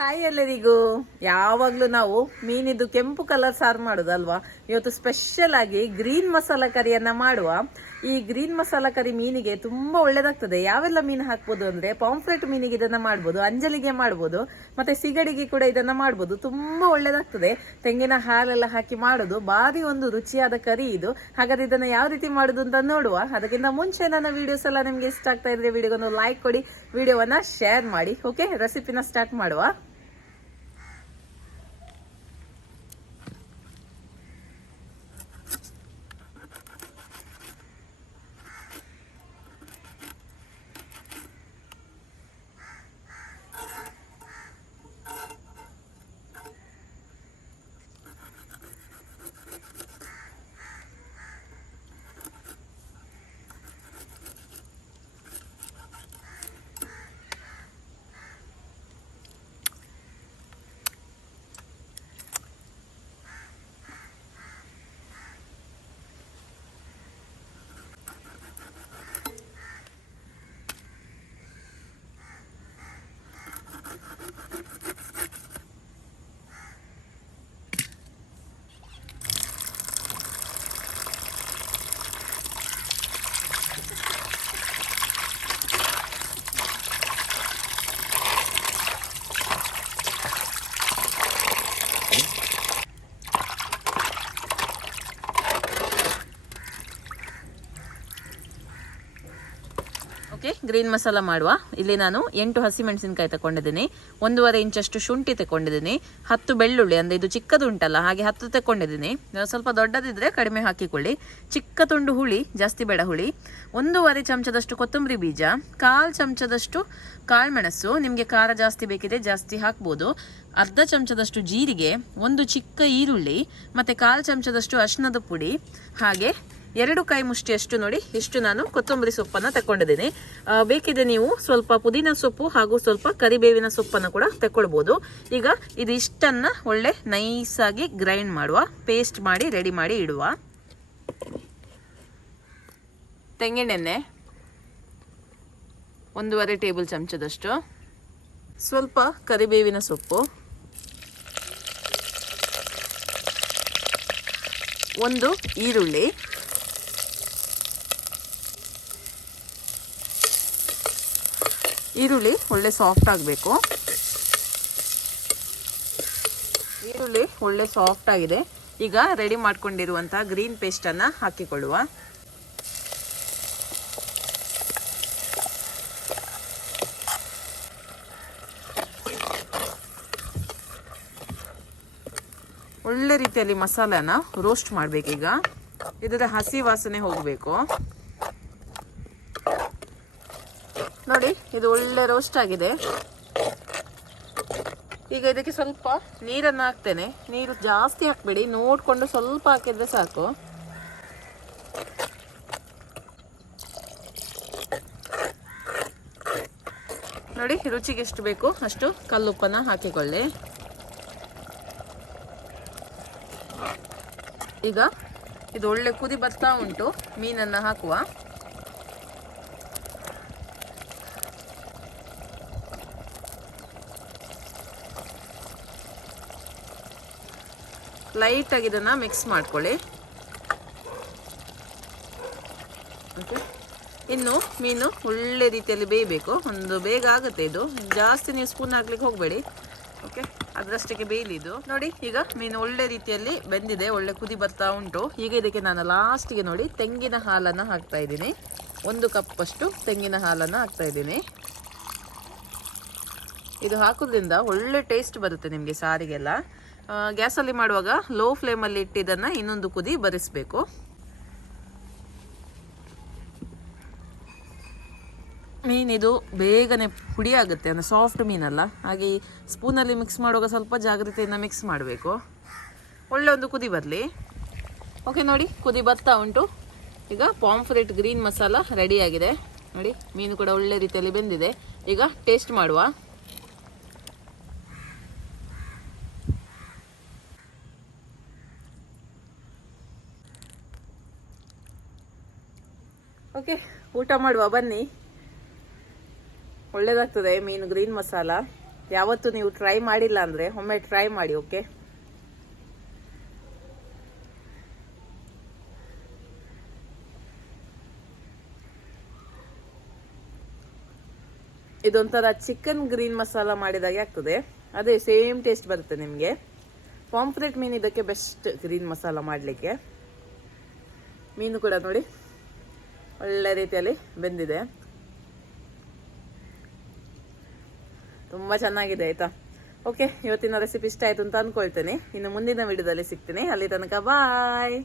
Hi ಎಲ್ಲರಿಗೂ. ಯಾವಾಗ್ಲೂ ನಾವು ಮೀನಿದ್ದು ಕೆಂಪು ಕಲರ್ ಸಾರು ಮಾಡುದಲ್ವಾ. ಇವತ್ತು ಸ್ಪೆಷಲ್ ಆಗಿ ಗ್ರೀನ್ ಮಸಾಲಾ ಕರಿಯನ್ನ ಮಾಡುವ. ಈ ಗ್ರೀನ್ ಮಸಾಲಾ ಕರಿ ಮೀನಿಗೆ ತುಂಬಾ ಒಳ್ಳೇದಾಗ್ತದೆ. ಯಾವೆಲ್ಲ ಮೀನು ಹಾಕ್ಬೋದು ಅಂದ್ರೆ ಪಾಂಫ್ರೆಟ್ ಮೀನಿಗೆ ಇದನ್ನ ಮಾಡ್ಬೋದು, ಅಂಜಲಿಗೆ ಮಾಡ್ಬೋದು, ಮತ್ತೆ ಸಿಗಡಿಗೆ ಕೂಡ ಇದನ್ನ ಮಾಡ್ಬೋದು. ತುಂಬಾ ಒಳ್ಳೇದಾಗ್ತದೆ. ತೆಂಗಿನ ಹಾಲೆಲ್ಲ ಹಾಕಿ ಮಾಡೋದು ಭಾರಿ ಒಂದು ರುಚಿಯಾದ ಕರಿ ಇದು. ಹಾಗಾದ್ರೆ ಇದನ್ನ ಯಾವ ರೀತಿ ಮಾಡುದು ಅಂತ ನೋಡುವ. ಅದಕ್ಕಿಂತ ಮುಂಚೆ ನನ್ನ ವಿಡಿಯೋಸ್ ಎಲ್ಲ ನಿಮ್ಗೆ ಇಷ್ಟ ಆಗ್ತಾ ಇದ್ರೆ ವಿಡಿಯೋಗೊಂದು ಲೈಕ್ ಕೊಡಿ, ವಿಡಿಯೋವನ್ನ ಶೇರ್ ಮಾಡಿ. ಓಕೆ, ರೆಸಿಪಿನ ಸ್ಟಾರ್ಟ್ ಮಾಡುವ. ಓಕೆ, ಗ್ರೀನ್ ಮಸಾಲ ಮಾಡುವ. ಇಲ್ಲಿ ನಾನು 8 ಹಸಿಮೆಣಸಿನಕಾಯಿ ತಗೊಂಡಿದ್ದೀನಿ, 1.5 ಇಂಚಷ್ಟು ಶುಂಠಿ ತಗೊಂಡಿದ್ದೀನಿ, 10 ಬೆಳ್ಳುಳ್ಳಿ, ಅಂದ್ರೆ ಇದು ಚಿಕ್ಕದು ಉಂಟಲ್ಲ ಹಾಗೆ 10 ತಗೊಂಡಿದ್ದೀನಿ. ಸ್ವಲ್ಪ ದೊಡ್ಡದಿದ್ರೆ ಕಡಿಮೆ ಹಾಕಿಕೊಳ್ಳಿ. ಚಿಕ್ಕ ತುಂಡು ಹುಳಿ, ಜಾಸ್ತಿ ಬೇಡ ಹುಳಿ. 1.5 ಚಮಚದಷ್ಟು ಕೊತ್ತಂಬರಿ ಬೀಜ, 1/4 ಚಮಚದಷ್ಟು ಕಾಳುಮೆಣಸು, ನಿಮಗೆ ಖಾರ ಜಾಸ್ತಿ ಬೇಕಿದೆ ಜಾಸ್ತಿ ಹಾಕ್ಬೋದು. ಅರ್ಧ ಚಮಚದಷ್ಟು ಜೀರಿಗೆ, 1 ಚಿಕ್ಕ ಈರುಳ್ಳಿ, ಮತ್ತೆ 1/4 ಚಮಚದಷ್ಟು ಅರಿಶಿಣದ ಪುಡಿ, ಹಾಗೆ 2 ಕೈ ಮುಷ್ಟಿಯಷ್ಟು ನೋಡಿ ಇಷ್ಟು ನಾನು ಕೊತ್ತಂಬರಿ ಸೊಪ್ಪನ್ನ ತಕೊಂಡಿದ್ದೀನಿ. ಬೇಕಿದೆ ನೀವು ಸ್ವಲ್ಪ ಪುದೀನ ಸೊಪ್ಪು ಹಾಗೂ ಸ್ವಲ್ಪ ಕರಿಬೇವಿನ ಸೊಪ್ಪನ್ನು ಕೂಡ ತಕೊಳ್ಬಹುದು. ಈಗ ಇದು ಇಷ್ಟನ್ನ ಒಳ್ಳೆ ನೈಸ್ ಆಗಿ ಗ್ರೈಂಡ್ ಮಾಡುವ, ಪೇಸ್ಟ್ ಮಾಡಿ ರೆಡಿ ಮಾಡಿ ಇಡುವ. ತೆಂಗಿನೆಣ್ಣೆ 1.5 ಟೇಬಲ್ ಚಮಚದಷ್ಟು, ಸ್ವಲ್ಪ ಕರಿಬೇವಿನ ಸೊಪ್ಪು, 1 ಈರುಳ್ಳಿ, ಈರುಳ್ಳಿ ಒಳ್ಳೆ ಸಾಫ್ಟ್ ಆಗಬೇಕು. ಈರುಳ್ಳಿ ಒಳ್ಳೆ ಸಾಫ್ಟ್ ಆಗಿದೆ. ಈಗ ರೆಡಿ ಮಾಡ್ಕೊಂಡಿರುವಂತಹ ಗ್ರೀನ್ ಪೇಸ್ಟನ್ನು ಹಾಕಿಕೊಳ್ಳುವ. ಒಳ್ಳೆ ರೀತಿಯಲ್ಲಿ ಮಸಾಲಾನ ರೋಸ್ಟ್ ಮಾಡಬೇಕೀಗ. ಇದರ ಹಸಿ ವಾಸನೆ ಹೋಗಬೇಕು. ನೋಡಿ, ಇದು ಒಳ್ಳೆ ರೋಸ್ಟ್ ಆಗಿದೆ. ಈಗ ಇದಕ್ಕೆ ಸ್ವಲ್ಪ ನೀರನ್ನು ಹಾಕ್ತೇನೆ. ನೀರು ಜಾಸ್ತಿ ಹಾಕಬೇಡಿ, ನೋಡಿಕೊಂಡು ಸ್ವಲ್ಪ ಹಾಕಿದ್ರೆ ಸಾಕು. ನೋಡಿ, ರುಚಿಗೆ ಎಷ್ಟು ಬೇಕು ಅಷ್ಟು ಕಲ್ಲುಪ್ಪನ್ನು ಹಾಕಿಕೊಳ್ಳಿ. ಈಗ ಇದು ಒಳ್ಳೆ ಕುದಿ ಬರ್ತಾ ಉಂಟು, ಮೀನನ್ನು ಹಾಕುವ. ಲೈಟ್ ಆಗಿ ಇದನ್ನ ಮಿಕ್ಸ್ ಮಾಡ್ಕೊಳ್ಳಿ. ಓಕೆ, ಇನ್ನು ಮೀನು ಒಳ್ಳೆ ರೀತಿಯಲ್ಲಿ ಬೇಯಬೇಕು. ಒಂದು ಬೇಗ ಆಗುತ್ತೆ ಇದು, ಜಾಸ್ತಿ ನೀವು ಸ್ಪೂನ್ ಹಾಕ್ಲಿಕ್ಕೆ ಹೋಗಬೇಡಿ. ಓಕೆ, ಅದರಷ್ಟಕ್ಕೆ ಬೇಯಲಿ ಇದು. ನೋಡಿ, ಈಗ ಮೀನು ಒಳ್ಳೆ ರೀತಿಯಲ್ಲಿ ಬೆಂದಿದೆ, ಒಳ್ಳೆ ಕುದಿ ಬರ್ತಾ ಉಂಟು. ಈಗ ಇದಕ್ಕೆ ನಾನು ಲಾಸ್ಟಿಗೆ ನೋಡಿ ತೆಂಗಿನ ಹಾಲನ್ನು ಹಾಕ್ತಾ ಇದ್ದೀನಿ. 1 ಕಪ್ ಅಷ್ಟು ತೆಂಗಿನ ಹಾಲನ್ನು ಹಾಕ್ತಾ ಇದ್ದೀನಿ. ಇದು ಹಾಕೋದ್ರಿಂದ ಒಳ್ಳೆ ಟೇಸ್ಟ್ ಬರುತ್ತೆ ನಿಮಗೆ ಸಾರಿಗೆಲ್ಲ. ಗ್ಯಾಸಲ್ಲಿ ಮಾಡುವಾಗ ಲೋ ಫ್ಲೇಮಲ್ಲಿ ಇಟ್ಟು ಇದನ್ನು ಇನ್ನೊಂದು ಕುದಿ ಬರಿಸಬೇಕು. ಮೀನಿದು ಬೇಗನೆ ಪುಡಿ ಆಗುತ್ತೆ, ಅಂದರೆ ಸಾಫ್ಟ್ ಮೀನಲ್ಲ, ಹಾಗೆ ಸ್ಪೂನಲ್ಲಿ ಮಿಕ್ಸ್ ಮಾಡುವಾಗ ಸ್ವಲ್ಪ ಜಾಗ್ರತೆಯಿಂದ ಮಿಕ್ಸ್ ಮಾಡಬೇಕು. ಒಳ್ಳೆ ಒಂದು ಕುದಿ ಬರಲಿ. ಓಕೆ, ನೋಡಿ ಕುದಿ ಬರ್ತಾ ಉಂಟು. ಈಗ ಪಾಂಫ್ರೆಟ್ ಗ್ರೀನ್ ಮಸಾಲ ರೆಡಿಯಾಗಿದೆ. ನೋಡಿ, ಮೀನು ಕೂಡ ಒಳ್ಳೆ ರೀತಿಯಲ್ಲಿ ಬೆಂದಿದೆ. ಈಗ ಟೇಸ್ಟ್ ಮಾಡುವ. ಓಕೆ, ಊಟ ಮಾಡುವ ಬನ್ನಿ. ಒಳ್ಳೆದಾಗ್ತದೆ ಮೀನು ಗ್ರೀನ್ ಮಸಾಲ. ಯಾವತ್ತು ನೀವು ಟ್ರೈ ಮಾಡಿಲ್ಲ ಅಂದ್ರೆ ಒಮ್ಮೆ ಟ್ರೈ ಮಾಡಿ. ಓಕೆ, ಇದೊಂಥರ ಚಿಕನ್ ಗ್ರೀನ್ ಮಸಾಲ ಮಾಡಿದಾಗೆ ಆಗ್ತದೆ. ಅದೇ ಸೇಮ್ ಟೇಸ್ಟ್ ಬರುತ್ತೆ ನಿಮಗೆ. ಪಾಂಫ್ರೆಟ್ ಮೀನು ಇದಕ್ಕೆ ಬೆಸ್ಟ್ ಗ್ರೀನ್ ಮಸಾಲ ಮಾಡಲಿಕ್ಕೆ. ಮೀನು ಕೂಡ ನೋಡಿ ಒಳ್ಳೆ ರೀತಿಯಲ್ಲಿ ಬೆಂದಿದೆ, ತುಂಬಾ ಚೆನ್ನಾಗಿದೆ ಆಯ್ತಾ. ಓಕೆ, ಇವತ್ತಿನ ರೆಸಿಪಿ ಇಷ್ಟ ಆಯ್ತು ಅಂತ ಅನ್ಕೊಳ್ತೇನೆ. ಇನ್ನು ಮುಂದಿನ ವಿಡಿಯೋದಲ್ಲಿ ಸಿಗ್ತೀನಿ. ಅಲ್ಲಿ ತನಕ ಬಾಯ್.